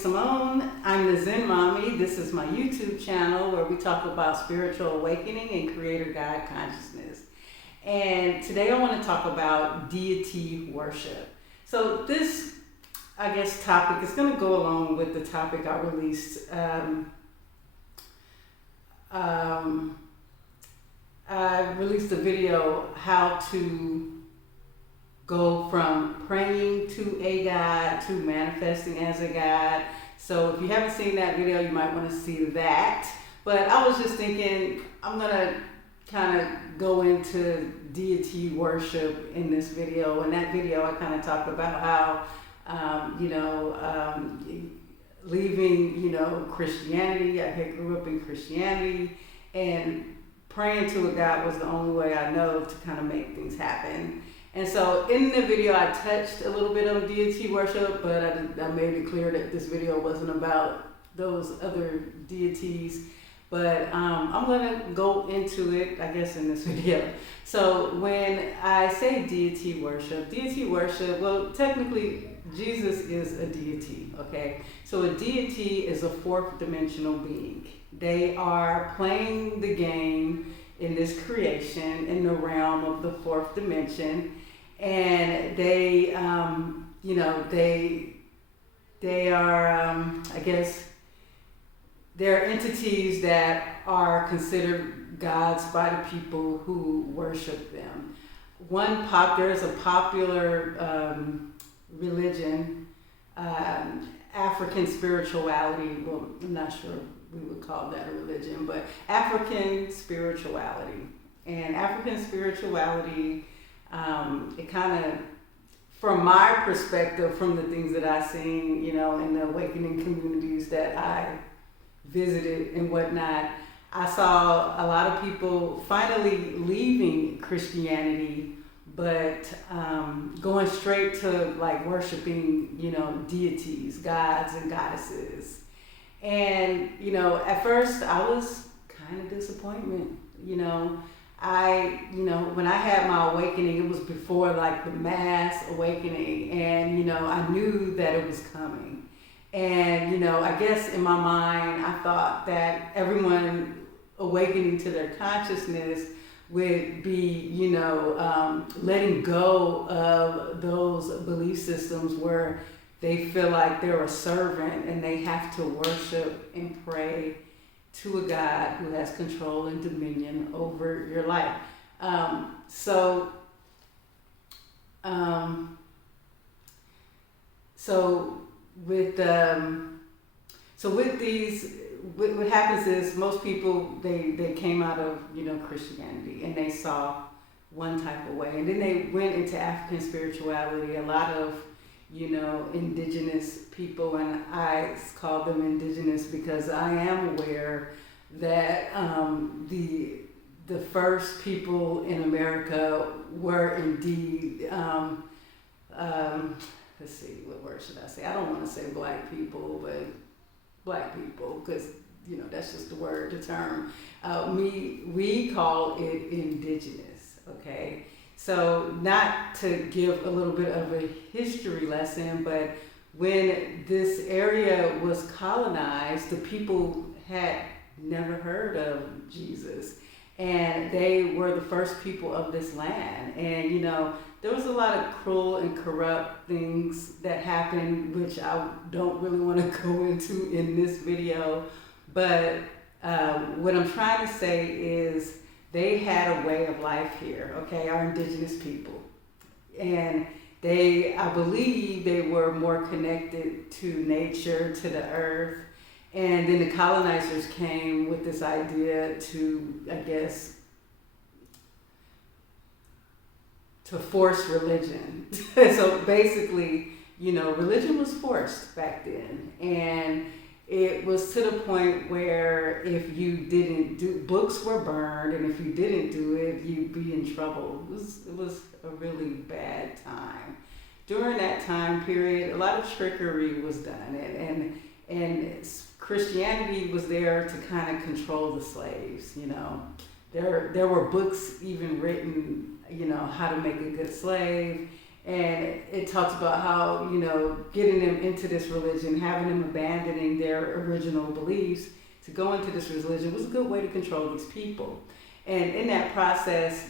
Simone. I'm the Zen Mommy. This is my YouTube channel where we talk about spiritual awakening and creator God consciousness. And today I want to talk about deity worship. So this, I guess, topic is going to go along with the topic I released. I released a video how to go from praying to a God to manifesting as a God. So if you haven't seen that video, you might want to see that. But I was just thinking I'm going to kind of go into deity worship in this video. In that video, I kind of talked about how, leaving, Christianity. I grew up in Christianity, and praying to a God was the only way I know to kind of make things happen. And so in the video, I touched a little bit on deity worship, but I made it clear that this video wasn't about those other deities. But I'm going to go into it, I guess, in this video. So when I say deity worship, well, technically, Jesus is a deity, okay? So a deity is a fourth dimensional being. They are playing the game in this creation in the realm of the fourth dimension. And they, they are, I guess, they're entities that are considered gods by the people who worship them. There's a popular religion, African spirituality. Well, I'm not sure we would call that a religion, but African spirituality. And African spirituality, it kind of, from my perspective, from the things that I've seen, in the awakening communities that I visited and whatnot, I saw a lot of people finally leaving Christianity, but going straight to like worshiping, deities, gods and goddesses. And, at first I was kind of disappointment, when I had my awakening, it was before like the mass awakening, and, I knew that it was coming. And, I guess in my mind, I thought that everyone awakening to their consciousness would be, letting go of those belief systems where they feel like they're a servant and they have to worship and pray to a God who has control and dominion over your life. So what happens is most people, they came out of, Christianity, and they saw one type of way. And then they went into African spirituality. A lot of, indigenous people, and I call them indigenous because I am aware that the first people in America were indeed, let's see, what word should I say? I don't want to say black people, but black people, because that's just the word, the term. We call it indigenous, okay? So not to give a little bit of a history lesson, but when this area was colonized, the people had never heard of Jesus, and they were the first people of this land. And there was a lot of cruel and corrupt things that happened, which I don't really want to go into in this video. But what I'm trying to say is they had a way of life here, okay, our indigenous people. And I believe they were more connected to nature, to the earth. And then the colonizers came with this idea to, I guess, to force religion. So basically, religion was forced back then. And it was to the point where if you didn't do, books were burned, and if you didn't do it, you'd be in trouble. It was a really bad time. During that time period, a lot of trickery was done, and Christianity was there to kind of control the slaves. There were books even written, how to make a good slave. And it talks about how, getting them into this religion, having them abandoning their original beliefs to go into this religion was a good way to control these people. And in that process,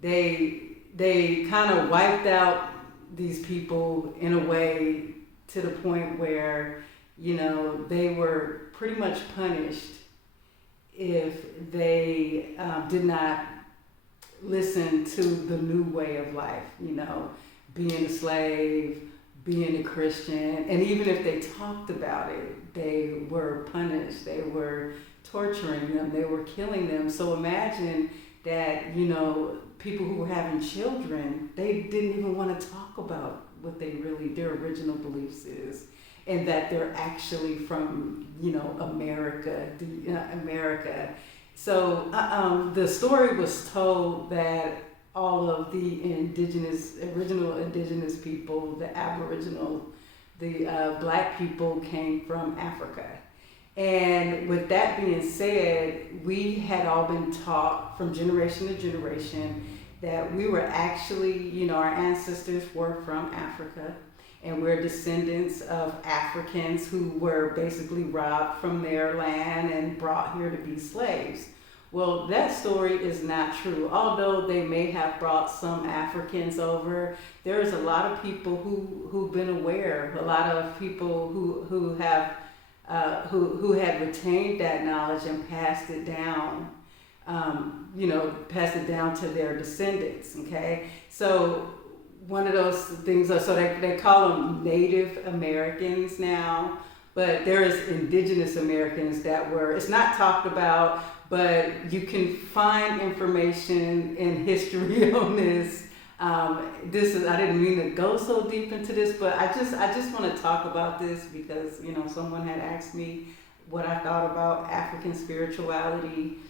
they kind of wiped out these people in a way to the point where, they were pretty much punished if they did not listen to the new way of life, being a slave, being a Christian. And even if they talked about it, they were punished. They were torturing them. They were killing them. So imagine that, people who were having children, they didn't even want to talk about what their original beliefs is. And that they're actually from, America. So the story was told that all of the original indigenous people, the Aboriginal, the black people came from Africa. And with that being said, we had all been taught from generation to generation that we were actually, our ancestors were from Africa. And we're descendants of Africans who were basically robbed from their land and brought here to be slaves. Well, that story is not true. Although they may have brought some Africans over, there's a lot of people who've been aware, a lot of people who had retained that knowledge and passed it down, passed it down to their descendants, okay? So one of those things, so they call them Native Americans now, but there is indigenous Americans it's not talked about, but you can find information in history on this. I didn't mean to go so deep into this, but I just want to talk about this because, someone had asked me what I thought about African spirituality.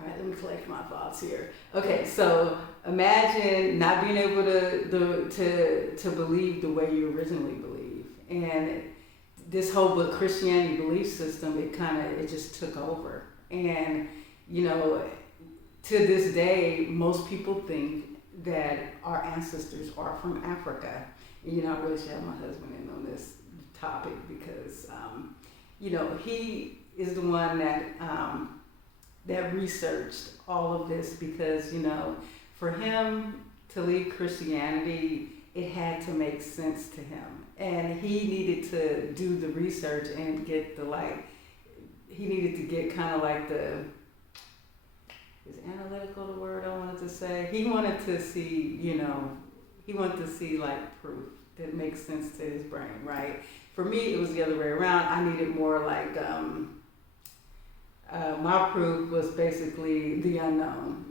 All right, let me collect my thoughts here. Okay, so imagine not being able to believe the way you originally believe, and this whole Christianity belief system, it just took over. And to this day, most people think that our ancestors are from Africa. And I really should have my husband in on this topic because he is the one that researched all of this because, for him to leave Christianity, it had to make sense to him. And he needed to do the research and get he needed to get kind of like is analytical the word I wanted to say? He wanted to see, like proof that makes sense to his brain, right? For me, it was the other way around. I needed more like, my proof was basically the unknown,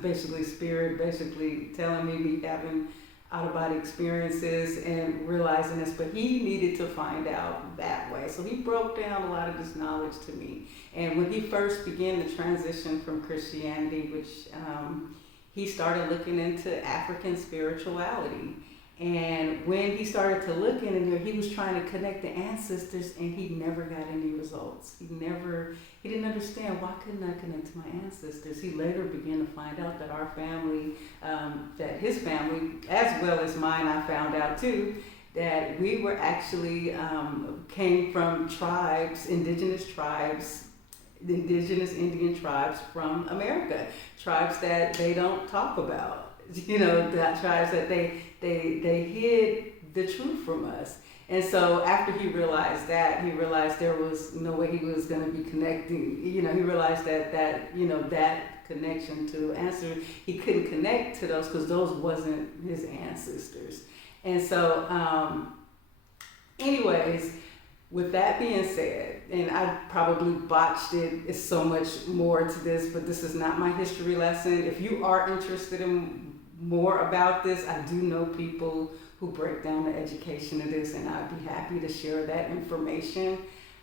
basically spirit, basically telling me having out-of-body experiences and realizing this, but he needed to find out that way. So he broke down a lot of this knowledge to me. And when he first began the transition from Christianity, which he started looking into African spirituality. And when he started to look in there, he was trying to connect the ancestors, and he never got any results. He didn't understand, why couldn't I connect to my ancestors? He later began to find out that our family, that his family, as well as mine, I found out too, that we were actually, came from tribes, indigenous Indian tribes from America, tribes that they don't talk about. That tribes that they hid the truth from us. And so after he realized there was no way he was going to be connecting. He realized that connection to answer, he couldn't connect to those because those wasn't his ancestors. And so, anyways, with that being said, and I probably botched it, it's so much more to this, but this is not my history lesson. If you are interested in more about this, I do know people who break down the education of this, and I'd be happy to share that information.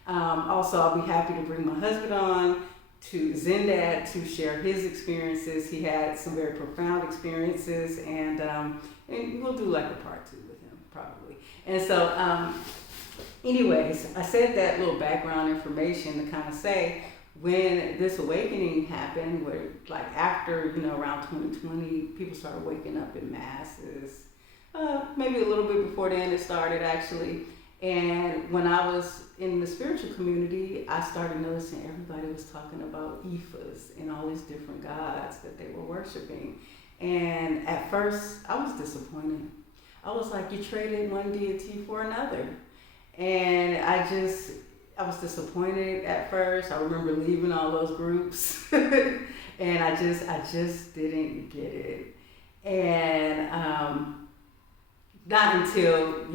Also, I'll be happy to bring my husband on to Zen Dad to share his experiences. He had some very profound experiences, and we'll do like a part 2 with him probably. And so, anyways, I said that little background information to kind of say when this awakening happened, where like after, around 2020, people started waking up in masses. Maybe a little bit before then it started actually. And when I was in the spiritual community, I started noticing everybody was talking about Ifas and all these different gods that they were worshiping. And at first, I was disappointed. I was like, you traded one deity for another. And I was disappointed at first. I remember leaving all those groups. And I just didn't get it. And not until,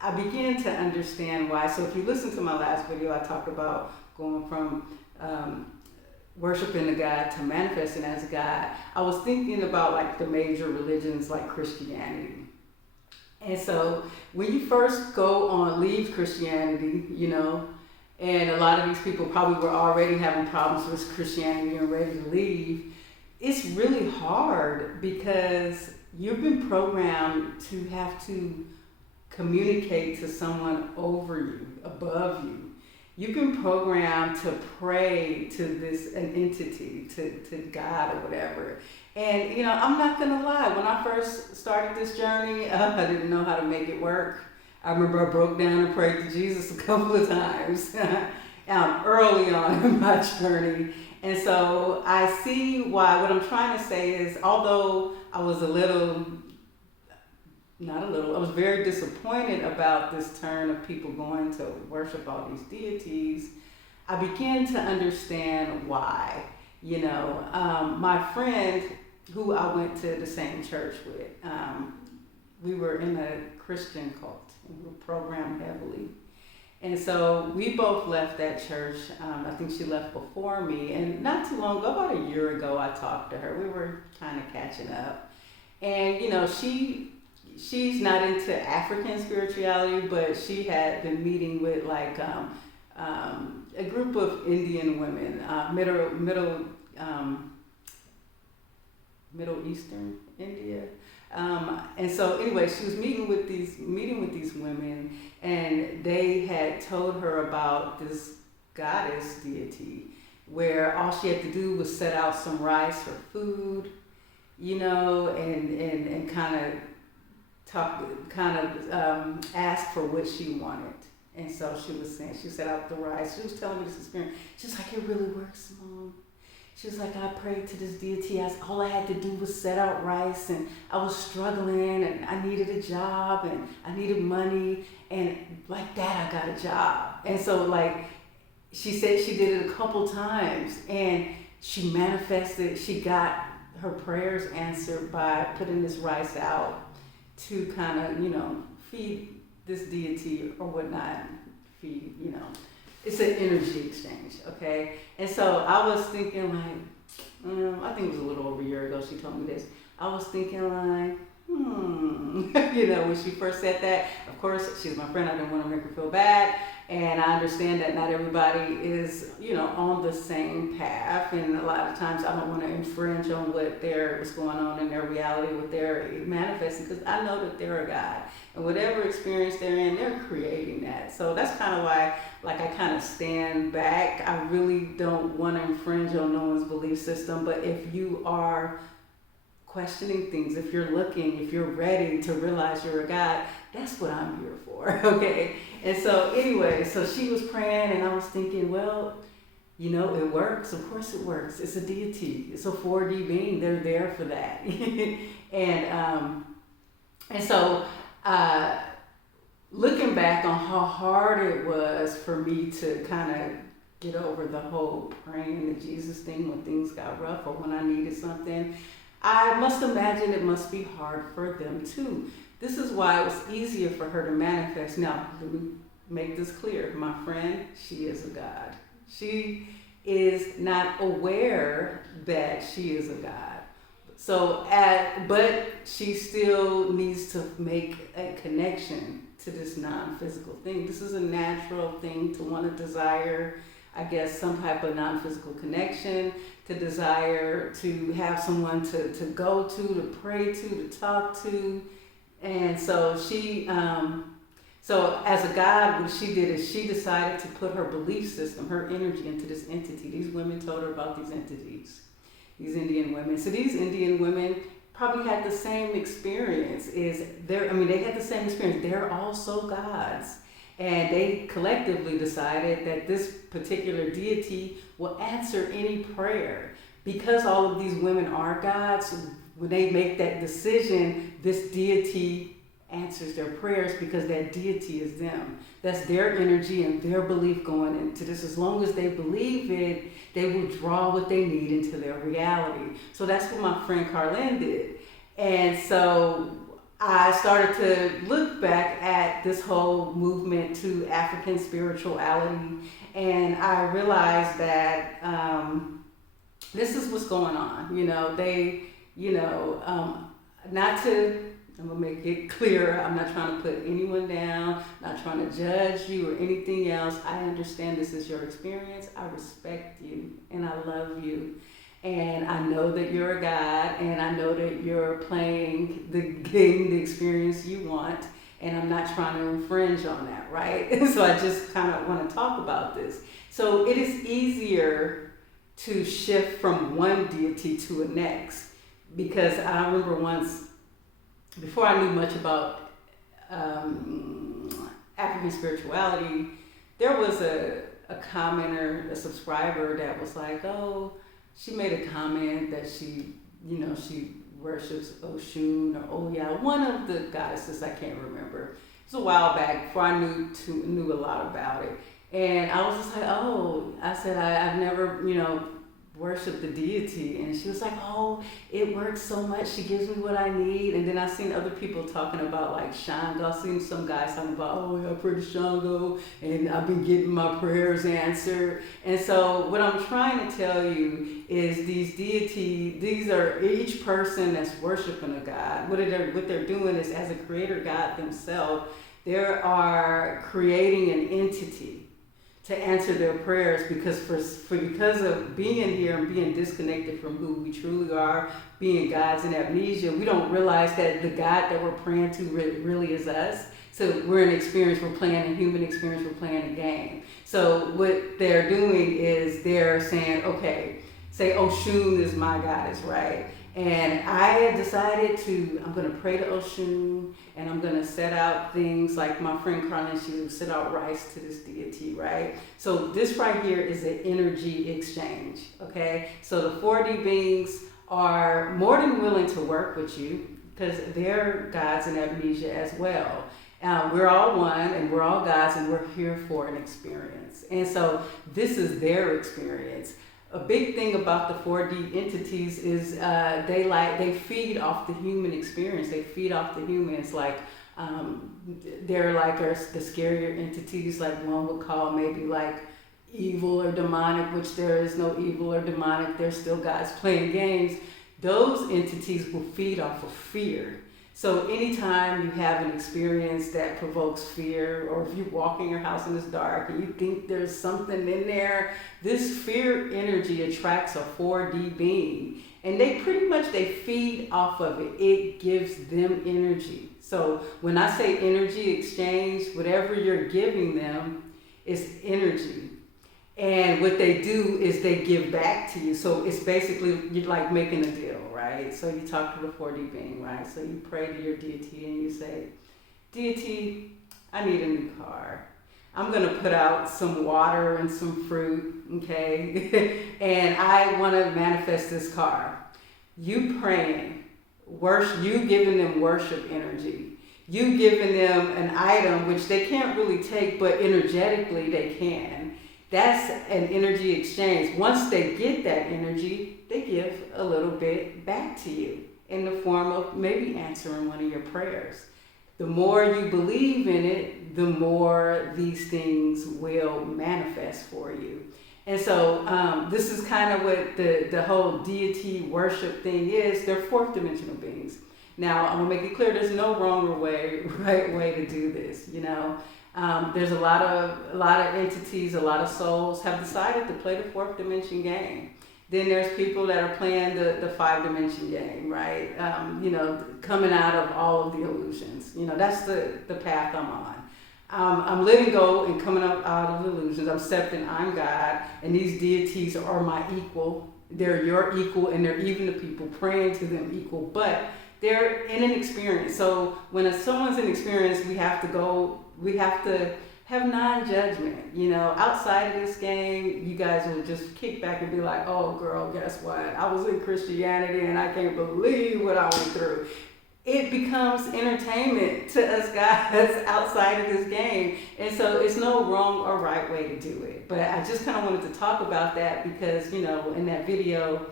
I began to understand why. So if you listen to my last video, I talked about going from worshiping a God to manifesting as a God. I was thinking about like the major religions like Christianity. And so when you first leave Christianity, and a lot of these people probably were already having problems with Christianity and ready to leave, it's really hard because you've been programmed to have to communicate to someone over you, above you. You've been programmed to pray to an entity, to God or whatever. And, I'm not going to lie. When I first started this journey, I didn't know how to make it work. I remember I broke down and prayed to Jesus a couple of times early on in my journey. And so I see why. What I'm trying to say is, although I was I was very disappointed about this turn of people going to worship all these deities. I began to understand why. My friend who I went to the same church with, we were in a Christian cult and we were programmed heavily. And so we both left that church. I think she left before me. And not too long ago, about a year ago, I talked to her. We were kind of catching up. And, she's not into African spirituality, but she had been meeting with like a group of Indian women, Middle Eastern India. And so anyway, she was meeting with these women, and they had told her about this goddess deity where all she had to do was set out some rice for food, and ask for what she wanted. And so she set out the rice. She was telling me this experience. She was like, it really works, Mom. She was like, I prayed to this deity. All I had to do was set out rice, and I was struggling, and I needed a job, and I needed money, and like that, I got a job. And so like, she said she did it a couple times, and she manifested. She got her prayers answered by putting this rice out to kind of, feed this deity or whatnot. It's an energy exchange, okay? And so I was thinking like, I think it was a little over a year ago she told me this. I was thinking like, when she first said that, of course, she's my friend, I didn't want to make her feel bad. And I understand that not everybody is, on the same path. And a lot of times I don't want to infringe on what's going on in their reality, what they're manifesting, because I know that they're a God. And whatever experience they're in, they're creating that. So that's kind of why, like, I kind of stand back. I really don't want to infringe on no one's belief system. But if you are questioning things, if you're looking, if you're ready to realize you're a God, that's what I'm here for, okay? And so anyway, so she was praying, and I was thinking, well, it works. Of course it works. It's a deity. It's a 4D being. They're there for that. And so looking back on how hard it was for me to kind of get over the whole praying to Jesus thing when things got rough or when I needed something, I must imagine it must be hard for them too. This is why it was easier for her to manifest. Now, let me make this clear. My friend, she is a God. She is not aware that she is a God. So, but she still needs to make a connection to this non-physical thing. This is a natural thing to want to desire, I guess, some type of non-physical connection, to desire to have someone to go to pray to talk to. And so So as a guide, what she did is she decided to put her belief system, her energy into this entity. These women told her about these entities, these Indian women. So these Indian women probably had the same experience. They had the same experience. They're also gods. And they collectively decided that this particular deity will answer any prayer. Because all of these women are gods, when they make that decision, this deity answers their prayers because that deity is them. That's their energy and their belief going into this. As long as they believe it, they will draw what they need into their reality. So that's what my friend Carlin did. And so I started to look back at this whole movement to African spirituality, and I realized that this is what's going on. I'm gonna make it clear, I'm not trying to put anyone down, not trying to judge you or anything else. I understand this is your experience. I respect you and I love you. And I know that you're a God, and I know that you're playing the game, the experience you want, and I'm not trying to infringe on that, right? So I just kind of want to talk about this. So it is easier to shift from one deity to the next, because I remember once, before I knew much about African spirituality, there was a commenter, a subscriber that was like, oh, she made a comment that she worships Oshun or Oya, one of the goddesses, I can't remember. It was a while back before I knew a lot about it. And I was just like, oh, I said, I've never, worship the deity. And she was like, oh, it works so much. She gives me what I need. And then I seen other people talking about like Shango. I seen some guys talking about, oh, I pray to Shango and I've been getting my prayers answered. And so what I'm trying to tell you is these deities, these are each person that's worshiping a god. What they're doing is, as a creator god themselves, they are creating an entity to answer their prayers, because because of being here and being disconnected from who we truly are, being gods in amnesia, we don't realize that the God that we're praying to really is us. So we're in experience, we're playing a human experience, we're playing a game. So what they're doing is they're saying, okay, say Oshun is my goddess, right? And I had decided I'm going to pray to Oshun, and I'm going to set out things like my friend Carlin, she would set out rice to this deity, right? So this right here is an energy exchange, okay? So the 4D beings are more than willing to work with you because they're gods in amnesia as well. We're all one, and we're all gods, and we're here for an experience. And so this is their experience. A big thing about the 4D entities is they feed off the human experience. They feed off the humans. Like they're like the scarier entities, like one would call maybe like evil or demonic, which there is no evil or demonic. They're still gods playing games. Those entities will feed off of fear. So anytime you have an experience that provokes fear, or if you walk in your house and it's dark and you think there's something in there, this fear energy attracts a 4D being. And they feed off of it. It gives them energy. So when I say energy exchange, whatever you're giving them is energy. And what they do is they give back to you. So it's basically, you're like making a deal, right? So you talk to the 4D being, right? So you pray to your deity and you say, deity, I need a new car. I'm going to put out some water and some fruit, okay? And I want to manifest this car. You praying, you giving them worship energy. You giving them an item, which they can't really take, but energetically they can. That's an energy exchange. Once they get that energy, they give a little bit back to you in the form of maybe answering one of your prayers. The more you believe in it, the more these things will manifest for you. And so this is kind of what the whole deity worship thing is. They're fourth dimensional beings. Now, I'm going to make it clear, there's no wrong or right way to do this, There's a lot of entities, a lot of souls have decided to play the fourth dimension game. Then there's people that are playing the 5-dimension game, right? Coming out of all of the illusions. That's the path I'm I'm letting go and coming up out of illusions. I'm accepting I'm God, and these deities are my equal. They're your equal, and they're even the people praying to them equal, but they're in an experience. So when someone's in experience, we have to have non-judgment. Outside of this game, you guys will just kick back and be like, oh girl, guess what? I was in Christianity and I can't believe what I went through. It becomes entertainment to us guys outside of this game. And so it's no wrong or right way to do it. But I just kind of wanted to talk about that because, in that video,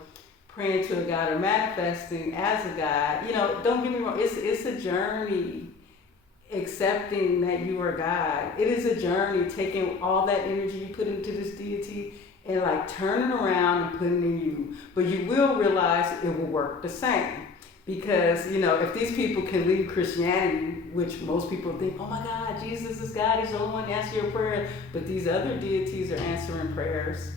praying to a God or manifesting as a God, don't get me wrong, it's a journey accepting that you are God. It is a journey taking all that energy you put into this deity and like turning around and putting it in you. But you will realize it will work the same. Because, if these people can leave Christianity, which most people think, oh my God, Jesus is God, he's the only one to answer your prayer. But these other deities are answering prayers.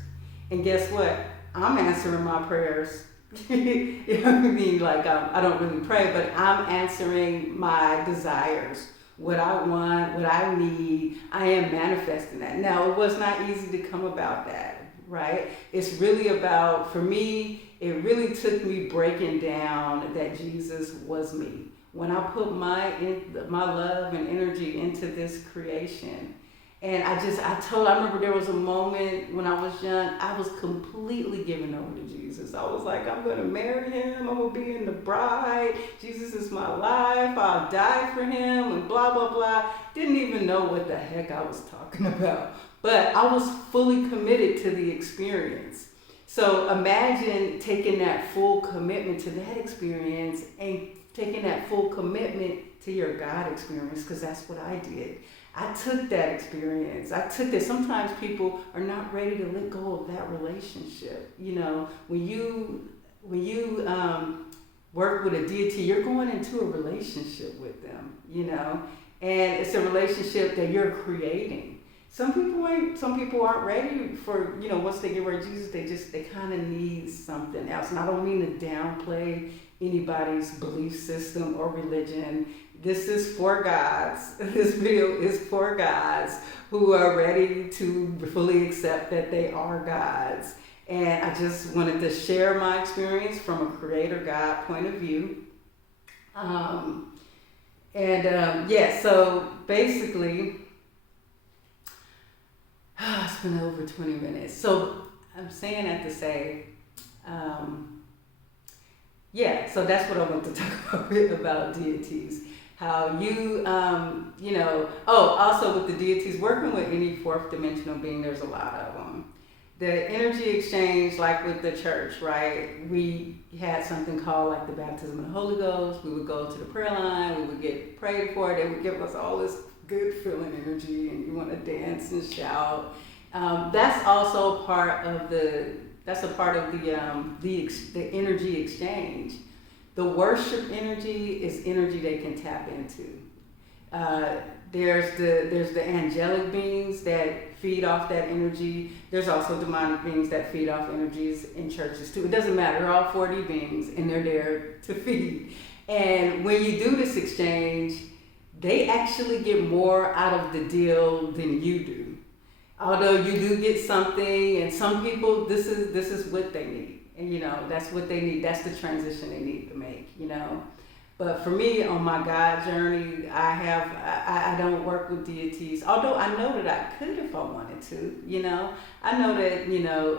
And guess what? I'm answering my prayers. You know what I mean? Like, I don't really pray, but I'm answering my desires. What I want, what I need, I am manifesting that. Now, it was not easy to come about that, right? It's really about, for me, it really took me breaking down that Jesus was me. When I put my love and energy into this creation, and I remember there was a moment when I was young, I was completely given over to Jesus. I was like, I'm gonna marry him, I'm gonna be in the bride, Jesus is my life, I'll die for him, and blah, blah, blah. Didn't even know what the heck I was talking about. But I was fully committed to the experience. So imagine taking that full commitment to that experience and taking that full commitment to your God experience, because that's what I did. I took that experience. I took that. Sometimes people are not ready to let go of that relationship. When you work with a deity, you're going into a relationship with them, and it's a relationship that you're creating. Some people aren't ready for, once they get rid of Jesus, they kind of need something else. And I don't mean to downplay anybody's belief system or religion. This is for gods. This video is for gods who are ready to fully accept that they are gods. And I just wanted to share my experience from a creator God point of view. So basically, it's been over 20 minutes. So I'm saying that to say, so that's what I want to talk about deities. How you, also with the deities, working with any fourth dimensional being, there's a lot of them. The energy exchange, like with the church, right? We had something called like the baptism of the Holy Ghost. We would go to the prayer line, we would get prayed for, they would give us all this good feeling energy, and you want to dance and shout. That's also part of the energy exchange. The worship energy is energy they can tap into. There's the angelic beings that feed off that energy. There's also demonic beings that feed off energies in churches too. It doesn't matter. They're all 4D beings, and they're there to feed. And when you do this exchange, they actually get more out of the deal than you do. Although you do get something, and some people, this is what they need. And that's what they need. That's the transition they need to make, But for me, on my God journey, I don't work with deities. Although I know that I could if I wanted to, I know that,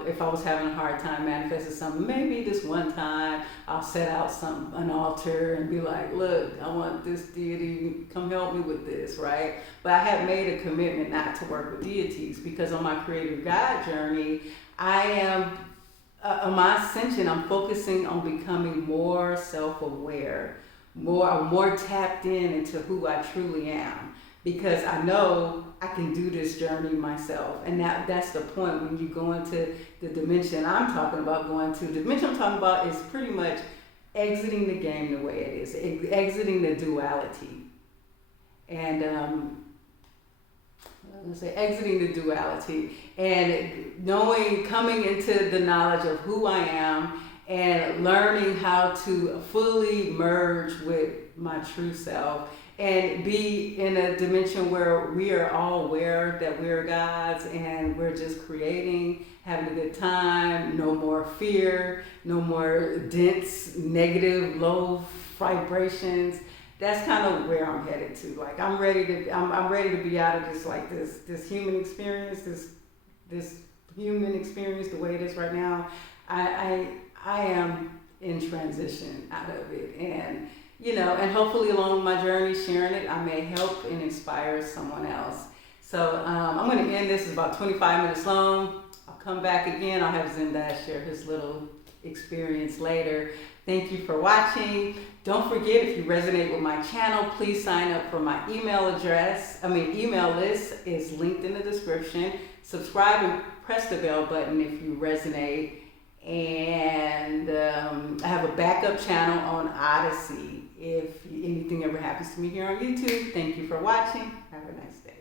if I was having a hard time manifesting something, maybe this one time I'll set out an altar and be like, look, I want this deity, come help me with this, right? But I have made a commitment not to work with deities, because on my creative God journey, on my ascension, I'm focusing on becoming more self-aware, more tapped into who I truly am, because I know I can do this journey myself. And that's the point when you go into the dimension I'm talking about going to. The dimension I'm talking about is pretty much exiting the game the way it is, exiting the duality. And exiting the duality and coming into the knowledge of who I am, and learning how to fully merge with my true self, and be in a dimension where we are all aware that we're gods and we're just creating, having a good time, no more fear, no more dense, negative, low vibrations. That's kind of where I'm headed to. Like I'm ready to be out of this human experience, this human experience the way it is right now. I am in transition out of it, and and hopefully along my journey, sharing it, I may help and inspire someone else. So I'm going to end this. It's about 25 minutes long. I'll come back again. I'll have Zen share his little experience later. Thank you for watching. Don't forget, if you resonate with my channel, please sign up for my email list is linked in the description. Subscribe and press the bell button if you resonate. And I have a backup channel on Odyssey if anything ever happens to me here on YouTube. Thank you for watching. Have a nice day.